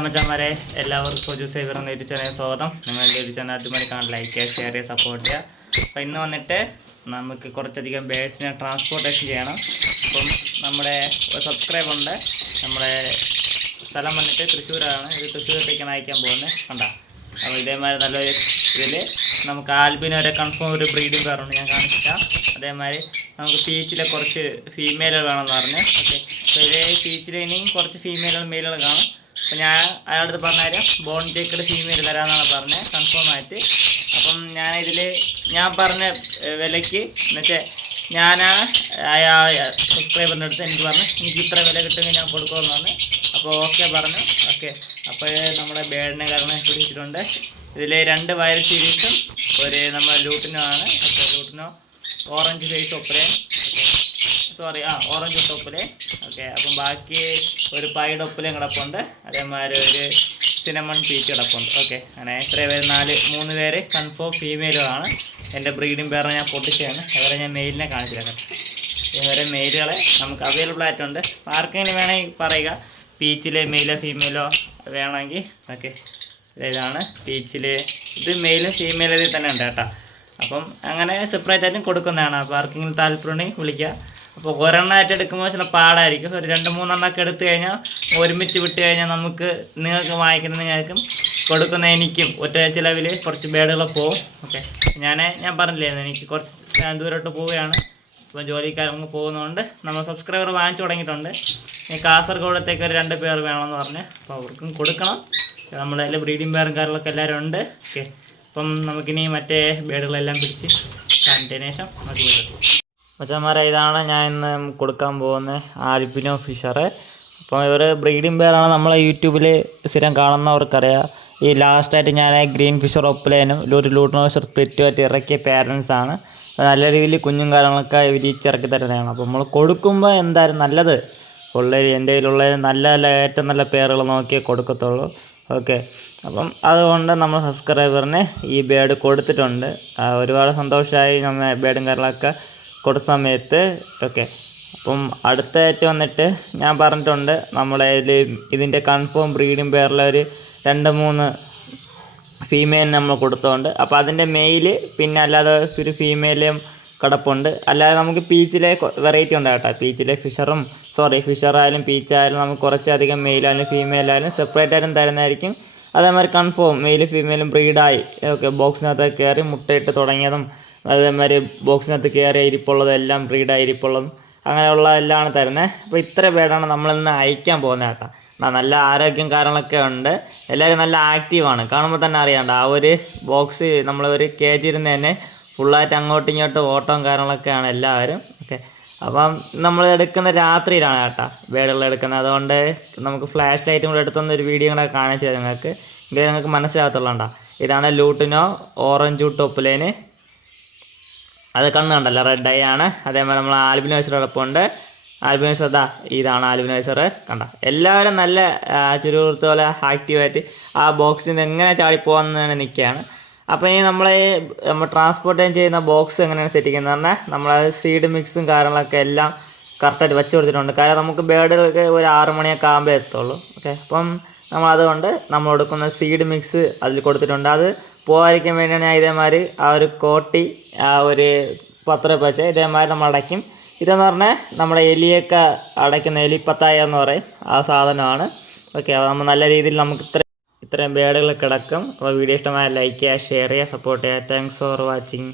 മച്ചന്മാരെ എല്ലാവർക്കും ഒരു സേവർ എന്ന യൂട്യൂബ് ചാനൽ സ്വാഗതം. നിങ്ങൾ എന്റെ യൂട്യൂബ് ചാനൽ ആദ്യമായി കാണാൻ ലൈക്ക് ചെയ്യുക ഷെയർ ചെയ്യുക സപ്പോർട്ട് ചെയ്യുക. അപ്പോൾ ഇന്ന് വന്നിട്ട് നമുക്ക് കുറച്ചധികം ബേഡ്സിനെ ട്രാൻസ്പോർട്ടേഷൻ ചെയ്യണം. അപ്പം നമ്മുടെ ഒരു സബ്സ്ക്രൈബ് ഉണ്ട്. നമ്മുടെ സ്ഥലം വന്നിട്ട് തൃശ്ശൂരാണ്. ഇത് തൃശ്ശൂരത്തേക്കാണ് അയക്കാൻ പോകുന്നത്. കണ്ട? അപ്പോൾ ഇതേമാതിരി നല്ലൊരു ഇതിൽ നമുക്ക് ആൽബിന് വരെ കൺഫേം ഒരു ബ്രീഡിംഗ് പേരുണ്ട് ഞാൻ കാണിച്ചാൽ അതേമാതിരി നമുക്ക് പീച്ചിലെ കുറച്ച് ഫീമെയിലുകൾ വേണമെന്ന് പറഞ്ഞ്. ഓക്കെ ഇതേ പീച്ചിൽ ഇനിയും കുറച്ച് ഫീമെയിലുകൾ മെയിലുകൾ കാണും. അപ്പം ഞാൻ അയാളടുത്ത് പറഞ്ഞാലും ബോൺ ടേക്കഡ് ഫീമെയിൽ തരാമെന്നാണ് പറഞ്ഞത് കൺഫേം ആയിട്ട്. അപ്പം ഞാൻ ഇതിൽ ഞാൻ പറഞ്ഞ വിലയ്ക്ക് എന്നുവെച്ചാൽ അയാൾ സബ്സ്ക്രൈബറിന്റെ അടുത്ത് എനിക്ക് പറഞ്ഞു എനിക്ക് ഇത്ര വില കിട്ടുമെങ്കിൽ ഞാൻ കൊടുക്കുമെന്ന് പറഞ്ഞു. അപ്പോൾ ഓക്കെ പറഞ്ഞു ഓക്കെ അപ്പോൾ നമ്മുടെ ബേഡിനെ കാരണം പിടിച്ചിട്ടുണ്ട് ഇതിൽ രണ്ട് വയർ സീരീസും ഒരു നമ്മുടെ ലൂട്ടിനോ ആണ് ഓക്കെ ലൂട്ടിനോ ഓറഞ്ച് ഫേസ് ഒപ്പരേ സോറി ആ ഓറഞ്ച് ടോപ്പിൽ ഓക്കെ അപ്പം ബാക്കി ഒരു പൈഡ് ഒപ്പിലും കിടപ്പുണ്ട് അതേമാതിരി ഒരു സിനമൺ പീച്ച് കിടപ്പുണ്ട് ഓക്കെ അങ്ങനെ എത്ര പേര് നാല് മൂന്ന് പേര് കൺഫേം ഫീമെയിലുമാണ് എന്റെ ബ്രീഡിംഗ് പേരെ ഞാൻ പൊട്ടിച്ചാണ് അവരെ ഞാൻ മെയിലിനെ കാണിച്ചിരുന്നത് ഇവരെ മെയിലുകളെ നമുക്ക് അവൈലബിൾ ആയിട്ടുണ്ട്. ആർക്കെങ്കിലും വേണമെങ്കിൽ പറയുക. പീച്ചിലെ മെയിലോ ഫീമെയിലോ വേണമെങ്കിൽ. ഓക്കെ ഇതാണ് പീച്ചിൽ ഇത് മെയിലും ഫീമെയിലും തന്നെ ഉണ്ട് കേട്ടോ. അപ്പം അങ്ങനെ സെപ്പറേറ്റ് ആയിട്ടും കൊടുക്കുന്നതാണ്. അപ്പോൾ ആർക്കെങ്കിലും താല്പര്യമുണ്ടെങ്കിൽ വിളിക്കുക. അപ്പോൾ ഒരെണ്ണമായിട്ട് എടുക്കുമ്പോൾ ചില പാടായിരിക്കും. ഒരു രണ്ട് മൂന്നെണ്ണമൊക്കെ എടുത്തു കഴിഞ്ഞാൽ ഒരുമിച്ച് വിട്ട് കഴിഞ്ഞാൽ നമുക്ക് നിങ്ങൾക്ക് വാങ്ങിക്കുന്ന നിങ്ങൾക്കും കൊടുക്കുന്ന എനിക്കും ഒറ്റ ചിലവിൽ കുറച്ച് ബേഡുകൾ പോകും. ഓക്കെ. ഞാൻ ഞാൻ പറഞ്ഞില്ലേ എനിക്ക് കുറച്ച് ദൂരോട്ട് പോവുകയാണ്. ഇപ്പോൾ ജോലിക്കാരങ്ങ് പോകുന്നതുകൊണ്ട് നമ്മൾ സബ്സ്ക്രൈബർ വാങ്ങിച്ചു തുടങ്ങിയിട്ടുണ്ട്. ഈ കാസർഗോഡത്തേക്ക് ഒരു രണ്ട് പേർ വേണമെന്ന് പറഞ്ഞ് അപ്പോൾ അവർക്കും കൊടുക്കണം. കയ്യിൽ ബ്രീഡിംഗ് പേരും കാര്യങ്ങളൊക്കെ എല്ലാവരും ഉണ്ട്. ഓക്കെ. അപ്പം നമുക്കിനി മറ്റേ ബേഡുകളെല്ലാം പിടിച്ച് കണ്ടതിന് ശേഷം നമുക്ക് വിടും മച്ചന്മാരെ ഇതാണ് ഞാൻ ഇന്ന് കൊടുക്കാൻ പോകുന്ന ആൽബിനോ ഫിഷറ്. അപ്പോൾ ഇവർ ബ്രീഡിംഗ് പേരാണ് നമ്മളെ യൂട്യൂബിൽ സ്ഥിരം കാണുന്നവർക്കറിയാം. ഈ ലാസ്റ്റായിട്ട് ഞാൻ ഗ്രീൻ ഫിഷർ ഒപ്പലേനും ഒരു ലൂട്ടനോഷർ സ്പ്ലിറ്റുമായിട്ട് ഇറക്കിയ പേരൻസ് നല്ല രീതിയിൽ കുഞ്ഞും കാര്യങ്ങളൊക്കെ വിരിച്ചിറക്കി തരുന്നതാണ്. അപ്പോൾ നമ്മൾ കൊടുക്കുമ്പോൾ എന്തായാലും നല്ലത്. ഉള്ള എന്റെ കയ്യിലുള്ള നല്ല നല്ല ഏറ്റവും നല്ല പേരുകൾ നോക്കിയേ കൊടുക്കത്തുള്ളൂ. ഓക്കെ. അപ്പം അതുകൊണ്ട് നമ്മൾ സബ്സ്ക്രൈബറിന് ഈ ബേഡ് കൊടുത്തിട്ടുണ്ട്. ഒരുപാട് സന്തോഷമായി നമ്മൾ ബേഡും കാര്യങ്ങളൊക്കെ കൊടുത്ത സമയത്ത് ഓക്കെ. അപ്പം അടുത്തായിട്ട് വന്നിട്ട് ഞാൻ പറഞ്ഞിട്ടുണ്ട് നമ്മളെ ഇതിൽ ഇതിന്റെ കൺഫേം ബ്രീഡിംഗ് ഒരു രണ്ട് മൂന്ന് ഫീമെയിൽ നമ്മൾ കൊടുത്തോണ്ട്. അപ്പോൾ അതിന്റെ മെയിൽ പിന്നെ അല്ലാതെ ഒരു ഫീമെയിലും കിടപ്പുണ്ട്. അല്ലാതെ നമുക്ക് പീച്ചിലെ വെറൈറ്റി ഉണ്ട് കേട്ടോ. പീച്ചിലെ ഫിഷറും സോറി ഫിഷറായാലും പീച്ചായാലും നമുക്ക് കുറച്ചധികം മെയിലായാലും ഫീമെയിലായാലും സെപ്പറേറ്റ് ആയാലും തരുന്നതായിരിക്കും. അതേമാതിരി കൺഫേം മെയിലും ഫീമെയിലും ബ്രീഡായി. ഓക്കെ ബോക്സിനകത്ത് കയറി മുട്ടയിട്ട് തുടങ്ങിയതും അതേമാതിരി ബോക്സിനകത്ത് കയറി ഇരിപ്പുള്ളതും എല്ലാം ബ്രീഡായി അങ്ങനെയുള്ള എല്ലാമാണ് തരുന്നത് അപ്പോൾ ഇത്ര പേരാണ് നമ്മളിന്ന് അയക്കാൻ പോകുന്നത് കേട്ടോ. നല്ല ആരോഗ്യം കാര്യങ്ങളൊക്കെ ഉണ്ട്. എല്ലാവരും നല്ല ആക്റ്റീവാണ് കാണുമ്പോൾ തന്നെ അറിയാണ്ട് ആ ഒരു ബോക്സ് നമ്മൾ ഒരു കേജ് ഇരുന്ന് തന്നെ ഫുള്ളായിട്ട് അങ്ങോട്ടും ഇങ്ങോട്ടും ഓട്ടവും കാര്യങ്ങളൊക്കെയാണ് എല്ലാവരും. ഓക്കെ. അപ്പം നമ്മൾ എടുക്കുന്ന രാത്രിയിലാണ് കേട്ടോ ബേഡുകൾ എടുക്കുന്നത്. അതുകൊണ്ട് നമുക്ക് ഫ്ലാഷ് ലൈറ്റും കൂടെ എടുത്തുന്ന ഒരു വീഡിയോ കൂടെ കാണിച്ചു നിങ്ങൾക്ക്. എങ്കിൽ നിങ്ങൾക്ക് മനസ്സിലാകത്തുള്ളണ്ട ഇതാണ് ലൂട്ടിനോ ഓറഞ്ച് ടോപ്പിലേന് അത് കണ്ണ് കണ്ടല്ലോ റെഡ് ഐ ആണ്. അതേപോലെ നമ്മൾ ആൽബിനോസർ കിടപ്പുണ്ട്. ആൽബിനോയ്സർ അതാ ഇതാണ് ആൽബിനോയ്സർ. കണ്ട? എല്ലാവരും നല്ല ചുരുവൃത്ത പോലെ ആക്റ്റീവായിട്ട് ആ ബോക്സിൽ നിന്ന് എങ്ങനെ ചാടിപ്പോകാമെന്ന് നിൽക്കുകയാണ് അപ്പോൾ ഇനി നമ്മളെ നമ്മൾ ട്രാൻസ്പോർട്ട് ചെയ്യുന്ന ബോക്സ് എങ്ങനെയാണ് സെറ്റ് ചെയ്യുന്നത് പറഞ്ഞാൽ നമ്മൾ സീഡ് മിക്സും കാര്യങ്ങളൊക്കെ എല്ലാം കറക്റ്റായിട്ട് വെച്ച് കൊടുത്തിട്ടുണ്ട്. കാരണം നമുക്ക് ബേഡുകൾക്ക് ഒരു ആറ് മണിയൊക്കെ ആകുമ്പോൾ എത്തുള്ളൂ. ഓക്കെ അപ്പം നമ്മൾ അതുകൊണ്ട് നമ്മൾ കൊടുക്കുന്ന സീഡ് മിക്സ് അതിൽ കൊടുത്തിട്ടുണ്ട്. അത് പോകാതിരിക്കാൻ വേണ്ടിയാണ് ഇതേമാതിരി ആ ഒരു കോട്ടി ആ ഒരു പത്ത് രൂപ വെച്ച് ഇതേമാതിരി നമ്മൾ അടയ്ക്കും. ഇതെന്ന് പറഞ്ഞാൽ നമ്മുടെ എലിയൊക്കെ അടയ്ക്കുന്ന എലിപ്പത്തായ എന്ന് പറയും. ആ സാധനമാണ്. ഓക്കെ അപ്പോൾ നമ്മൾ നല്ല രീതിയിൽ നമുക്ക് ഇത്ര ഇത്രയും ബേഡുകൾ കിടക്കും. അപ്പോൾ വീഡിയോ ഇഷ്ടമായ ലൈക്ക് ചെയ്യുക ഷെയർ ചെയ്യുക സപ്പോർട്ട് ചെയ്യുക. Thanks for watching